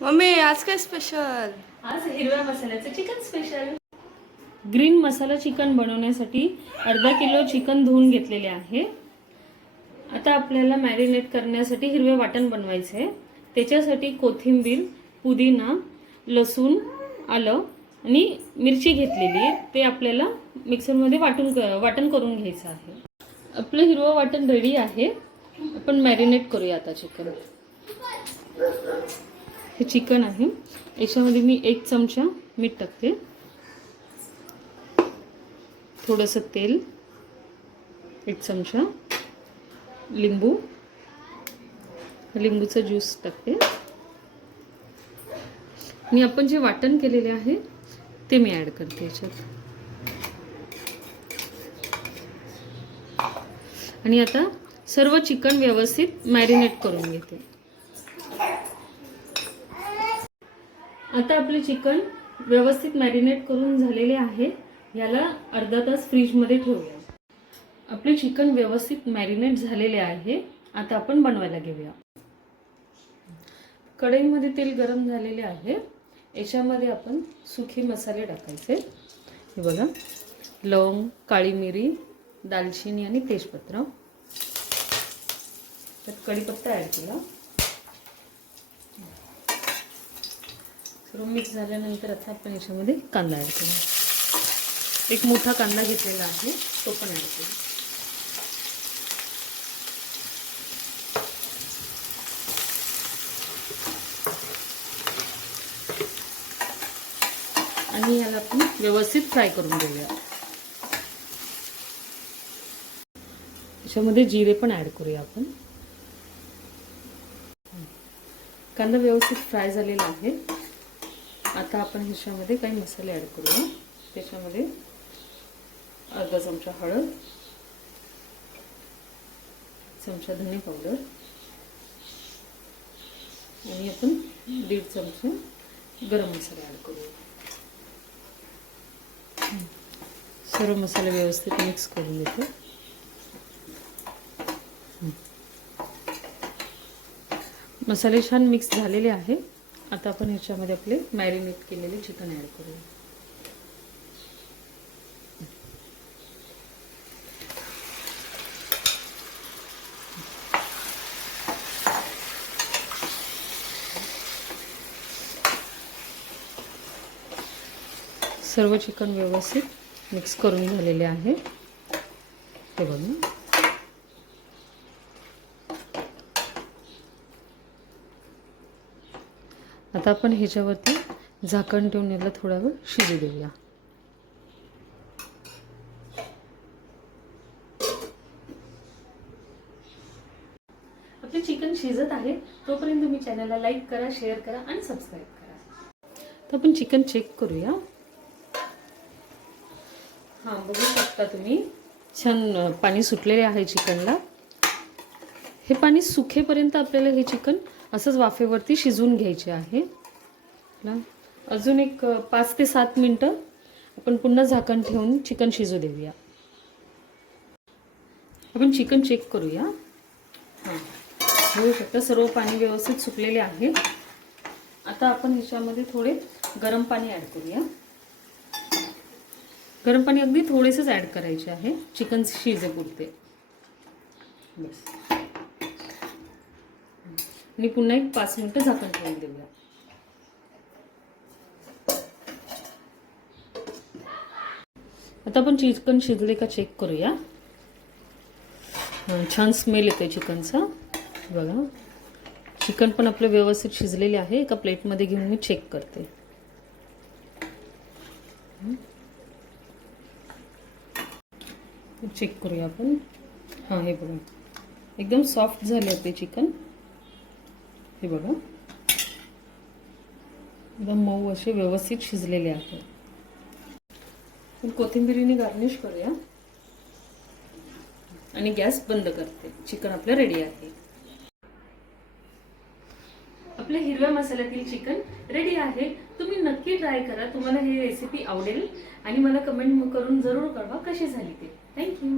Mummy आज काय special आज हिरव्या मसाल्याचं chicken special green masala chicken बनवण्यासाठी अर्धा किलो चिकन धुवून घेतलेले आहे. आता आपल्याला मॅरिनेट करण्यासाठी हिरवे वाटण बनवायचं आहे त्याच्यासाठी कोथिंबीर पुदिना लसूण आलं आणि मिरची घेतलेली आहे. ते आपल्याला मिक्सरमध्ये वाटून वाटण करून घ्यायचं आहे. आपलं हिरवं वाटण रेडी आहे. आपण मॅरिनेट करूया आता चिकन हे चिकन आहे. याच्यामध्ये मी एक चमचा मीठ टाकते. थोडंसं तेल एक चमचा लिंबू. लिंबूचा ज्यूस टाकते. मी आपण जे वाटण केलेले आहे ते मी ॲड करते याच्यात. आणि आता सर्व चिकन व्यवस्थित मॅरिनेट करून घेते. आता आपले चिकन व्यवस्थित मॅरिनेट करून झालेले आहे. याला अर्धा तास फ्रीजमध्ये ठेवूया. आपले चिकन व्यवस्थित मॅरिनेट झालेले आहे. आता आपण बनवायला घेऊया. कढईमध्ये तेल गरम झालेले आहे. याच्यामध्ये आपण सुखे मसाले टाकायचे. हे बघा. लवंग काळी मिरी दालचिनी आणि तेजपत्र. त्यात कढीपत्ता ॲड केला. सर्व मिक्स झाल्यानंतर आता आपण याच्यामध्ये कांदा ॲड करू. एक मोठा कांदा घेतलेला आहे तो पण ॲड करू. आणि याला आपण व्यवस्थित फ्राय करून घेऊया. याच्यामध्ये जिरे पण ॲड करूया आपण. कांदा व्यवस्थित फ्राय झालेला आहे. आता आपण ह्याच्यामध्ये काही मसाले ॲड करूया. त्याच्यामध्ये अर्धा चमचा हळद चमचा धने पावडर आणि आपण दीड चमचा गरम मसाले ॲड करूया. सर्व मसाले व्यवस्थित मिक्स करून घेतो. मसाले छान मिक्स झालेले आहे आता आपण ह्याच्यामध्ये आपले मॅरिनेट केलेले चिकन ॲड करूया. सर्व चिकन व्यवस्थित मिक्स करून झालेले आहे. हे बघा. आता आपण ह्याच्यावरती झाकण ठेवून याला थोडा वेळ शिजू देऊया. आपले चिकन शिजत आहे. तोपर्यंत तुम्ही चॅनलला लाईक करा शेअर करा आणि सबस्क्राईब करा. तर आपण चिकन चेक करूया. हां बघू शकता तुम्ही. छान पाणी सुटलेले आहे चिकनला. हे पाणी सुखेपर्यंत आपल्याला हे चिकन असंच वाफेवरती शिजवून घ्यायचे आहे. अजून एक पाच ते सात मिनटं आपण पुन्हा झाकण ठेवून चिकन शिजू देऊया. आपण चिकन चेक करूया. हां. होऊ शकतं. सर्व पाणी व्यवस्थित सुकलेले आहे. आता आपण ह्याच्यामध्ये थोडे गरम पाणी ॲड करूया. गरम पाणी अगदी थोडेसेच ॲड करायचे आहे. चिकन शिजेपुरते. बस. आणि पुन्हा एक पाच मिनटं झाकण ठेवून देऊया. आता आपण चिकन शिजले का चेक करूया. छान स्मेल येते चिकनचा. बघा. चिकन पण आपलं व्यवस्थित शिजलेले आहे. एका प्लेटमध्ये घेऊन मी चेक करते. चेक करूया आपण. हां हे बघा. एकदम सॉफ्ट झाले ते चिकन. हे बघा. एकदम मऊ असे व्यवस्थित शिजलेले आहे कोथिंबीरीने कोथिंबिरीने गार्निश करूया. आणि गॅस बंद करते. चिकन आपलं रेडी आहे. आपल्या हिरव्या मसाल्यातील चिकन रेडी आहे. तुम्ही नक्की ट्राय करा. तुम्हाला ही रेसिपी आवडेल. आणि मला कमेंट करून जरूर कळवा कशी झाली ते. थँक्यू